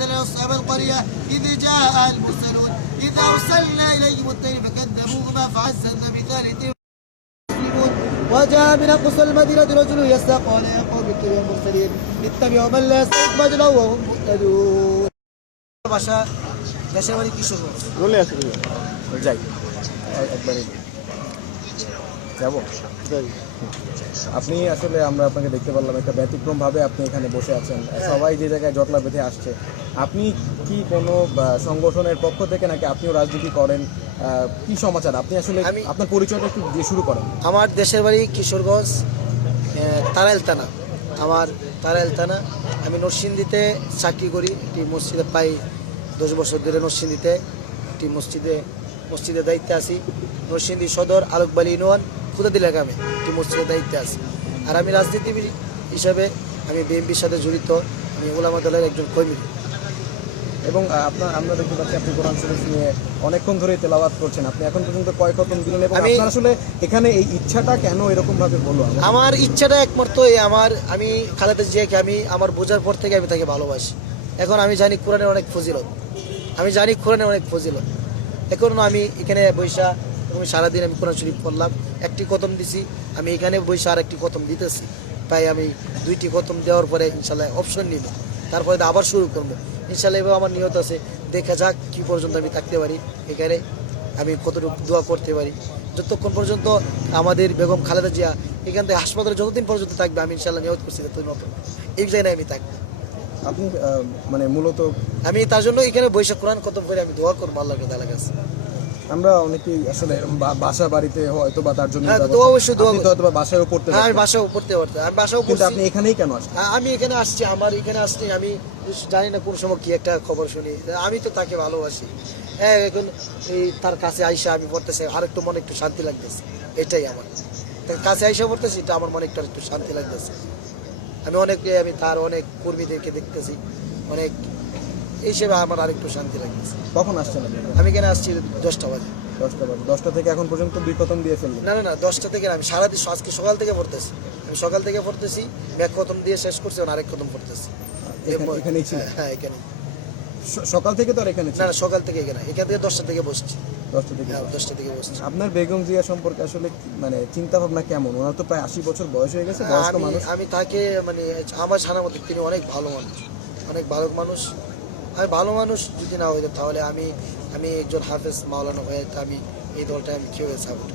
مثلا أصحاب القرية إذ جاء المرسلون إذ أرسلنا إليهم الطير فكذبوهما فعززنا بثالث وجاء من أقصى المدينة رجل يسعى قال يا قوم اتبعوا المرسلين اتبعوا من لا يستطيع مجدا وهم مهتدون ভাষা দেশের বাড়ি কিশোরগঞ্জ বলে আসলে যাই একবারে যাব আপনি আসলে আমরা আপনাকে দেখতে পারলাম একটা ব্যতিক্রমভাবে আপনি এখানে বসে আছেন সবাই যে জায়গায় জটলা বেঁধে আসছে আপনি কি কোনো সংগঠনের পক্ষ থেকে নাকি আপনিও রাজনীতি করেন কি সমাচার আপনি আসলে আপনার পরিচয়টা একটু দিয়ে শুরু করেন আমার দেশের বাড়ি কিশোরগঞ্জ তারাইল থানা আমার তারাইল থানা আমি নরসিংদীতে চাকরি করি একটি মসজিদে প্রায় 10 বছর ধরে নরসিংদীতে একটি মসজিদের দায়িত্বে আছি নরসিংদী সদর আলোকবাড়ি ইউনিয়ন খুদাদিলা গ্রামে একটি মসজিদের দায়িত্বে আছি আর আমি রাজনীতিবিদ হিসাবে আমি বিএনপির সাথে জড়িত আমি উলামা দলের একজন কর্মী এবং আমরা দেখতে পাচ্ছি আপনি কোরআন শরীফ নিয়ে অনেকক্ষণ ধরেই তেলাওয়াত করছেন আপনি এখন পর্যন্ত কয় খতম দিলেন এবং আপনার আসলে এখানে এই ইচ্ছাটা কেন এরকম ভাবে বলো আমার ইচ্ছাটা একমাত্র আমি খালেদা জিয়াকে আমি আমার বোঝার পর থেকে আমি তাকে ভালোবাসি এখন আমি জানি কোরআনের অনেক ফজিলত এখন আমি এখানে বৈশা আমি সারাদিন আমি কোরআন শরীফ পড়লাম একটি খতম দিছি আমি এখানে বৈশা আর একটি খতম দিতেছি তাই আমি 2টি খতম দেওয়ার পরে ইনশাল্লাহ অপশন নিব তারপরে আবার শুরু করবো ইনশাল্লাহ এবার আমার নিয়ত আছে দেখা যাক কি পর্যন্ত আমি থাকতে পারি এখানে আমি কতটুকু দোয়া করতে পারি যতক্ষণ পর্যন্ত আমাদের বেগম খালেদা জিয়া এখান থেকে হাসপাতালে যতদিন পর্যন্ত থাকবে আমি ইনশাল্লাহ নিয়ত করছি এই জায়গায় আমি থাকবো আপনি মানে মূলত আমি তার জন্য এখানে বৈশাখ কোরআন খতম করে আমি দোয়া করবো আল্লাহর কাছে আমরা অনেকেই আসলে বাসা বাড়িতে হয়তো বা তার জন্য অবশ্যই দোয়া করতে হয়তো বা বাসায়ও পড়তে আমি বাসাও পড়তে পারতাম আমি বাসাও কিন্তু আপনি এখানেই কেন আসছেন আমি এখানে আসছি আমার এখানে আসছি আমি জানি না কোন সময় কি একটা খবর শুনি আমি তো তাকে ভালোবাসি হ্যাঁ এখন এই তার কাছে আইসা আমি পড়তেছি আর একটু মনে একটু শান্তি লাগতেছে এটাই আমার তার কাছে আইসা পড়তেছি এটা আমার মনে একটু শান্তি লাগতেছে আমি তার অনেক কর্মীদেরকে দেখতেছি অনেক এই হিসেবে আমার আরেকটু শান্তি লাগতেছে কখন আসছেন আমি এখানে আসছি 10টা বাজে 10টা থেকে এখন পর্যন্ত 2 খতম দিয়ে ফেললেন না 10টা থেকে আমি সারাদিন আজকে সকাল থেকে পড়তেছি এক খতম দিয়ে শেষ করছি আরেক খতম পড়তেছি এখানেই ছিল হ্যাঁ এখানে সকাল থেকে তো আর এখানে না সকাল থেকে এখান থেকে 10টা থেকে বসছি 10টা থেকে বসছি আপনার বেগম জিয়া সম্পর্কে আসলে মানে চিন্তা ভাবনা কেমন ওনার তো প্রায় 80 বছর বয়স হয়ে গেছে বয়স্ক মানুষ আমি তাকে মানে আমার জানার মতে তিনি অনেক ভালো মানুষ আমি ভালো মানুষ যদি না হইতো তাহলে আমি একজন হাফেজ মাওলানা হয়ে আমি এই দলটা আমি কীভাবে সাপোর্ট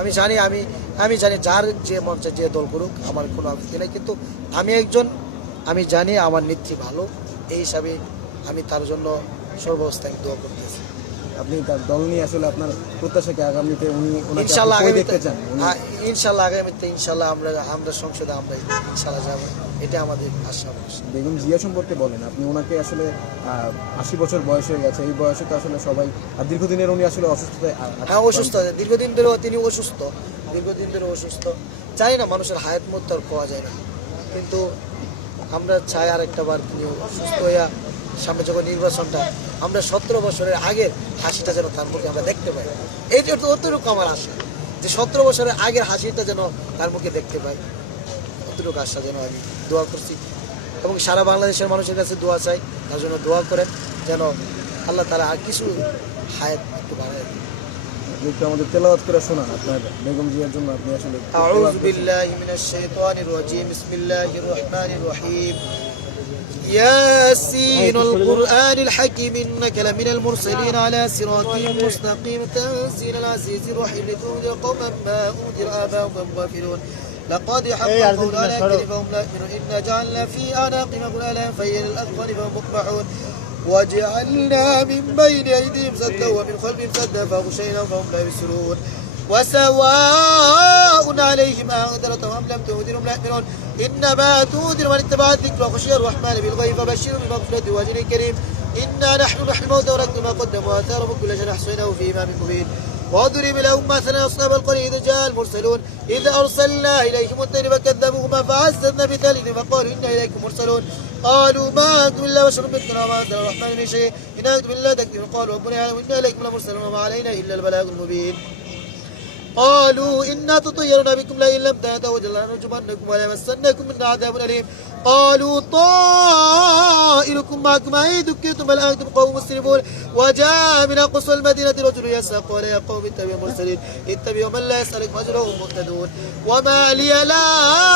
আমি জানি যার যে মঞ্চে যে দল করুক আমার কোনো আপত্তি নেই কিন্তু আমি জানি আমার নেত্রী ভালো এই হিসাবে আমি তার জন্য সর্বাবস্থায় দোয়া করতেছি আপনি তার দল নিয়ে আসলে আপনার প্রত্যাশাকে আগামীতে উনি ইনশাআল্লাহ আগামীতে ইনশাআল্লাহ আমরা সংসদে আমরা ইনশাআল্লাহ যাব এটা আমাদের আশা বেগম জিয়া সম্পর্কে বলেন আপনি ওনাকে আসলে 80 বছর বয়স হয়ে গেছে এই বয়সে তো আসলে সবাই আর দীর্ঘদিনের উনি আসলে অসুস্থ আছে দীর্ঘদিন ধরে তিনি অসুস্থ চাই না মানুষের হায়াত মধ্যে আর পাওয়া যায় না কিন্তু আমরা চাই আরেকটা বার তিনি সুস্থ হইয়া সামনে যখন নির্বাচনটা আমরা 17 বছরের আগের হাসিটা যেন তার মুখে আমরা দেখতে পাই এই যে অতটুকু আমার আশা যে 17 বছরের আগের হাসিটা যেন তার মুখে দেখতে পাই অতটুকু আশা যেন আমি দোয়া করছি এবং সারা বাংলাদেশের মানুষের কাছে দোয়া চাই তার জন্য দোয়া করেন যেন আল্লাহ তাআলা আর কিছু হায়াত একটু বাড়ায় একটু আমাদের তেলাওয়াত করে শোনান আপনার বেগম জিয়ার জন্য আপনি আসলে আউযু বিল্লাহি মিনাশ শাইতানির রাজিম বিসমিল্লাহির রহমানির রহিম ياسين القرآن الحكيم إنك لمن المرسلين على صراط مستقيم تنزيل العزيز الرحيم لتنذر قوما ما أنذر آباؤهم غافلون لقد حق القول على أكثرهم فهم لا يؤمنون إنا جعلنا في أعناقهم أغلالا فهي للأذقان فهم مقمحون وجعلنا من بين أيديهم سدا ومن خلفهم سدا فأغشيناهم فهم لا يبصرون وسواء عليهم أنذرتهم أم لم تنذرهم لا يؤمنون إنما تنذر من اتبع الذكر وخشي الرحمن بالغيب فبشرهم بمغفرة وأجر كريم إنا نحن نحيي الموتى ونكتب ما قدموا وآثارهم كل شيء أحصيناه في إمام مبين واضرب لهم مثلا أصحاب القرية إذ جاء المرسلون إذ أرسلنا إليهم الطير فكذبوهما فعززنا بثالث فقالوا إنا إليكم مرسلون قالوا ما أنتم إلا بشر مثلنا وما أنزل الرحمن من شيء إن أنتم إلا تكذبون قالوا ربنا يعلم إنا إليكم لمرسلون وما علينا إلا البلاغ المبين قالوا إنا تطيرنا بكم لئن لم تنتهوا لنرجمنكم وليمسنكم منا عذاب أليم قالوا طائركم معكم أئن ذكرتم بل أنتم قوم مسرفون وجاء من أقصى المدينة رجل يسعى قال يا قوم اتبعوا المرسلين اتبعوا من لا يسألكم أجرا وهم مهتدون وما لي لا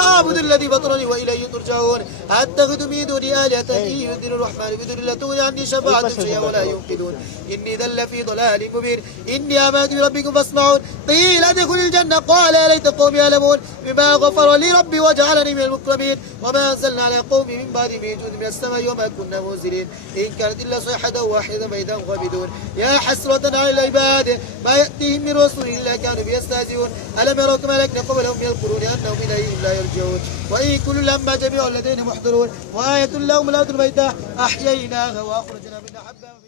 أعبد الذي فطرني وإليه ترجعون أتخذ من دونه آلهة إن يردن الرحمن بذل لا تغني عني شفاعة شيئا ولا ينقذون إني ذل في ضلال مبين إني آمنت بربكم فاسمعون قيل ادخل الجنة قال يا ليت قومي يعلمون بما غفر لي ربي وجعلني من المكرمين وما أنزلنا على قوم من بعد من جود من السماء وما كنا منزلين إن كانت إلا صيحة واحدة فإذا هم خامدون يا حسرة على العباد ما يأتيهم من رسول إلا كانوا بيستهزئون ألم يروا كما أهلكنا قبلهم من القرون أنهم إليهم لا يرجعون وإن كل لما جميع الذين محضرون وآية لهم الأرض الميتة أحييناها وأخرجنا منها حبا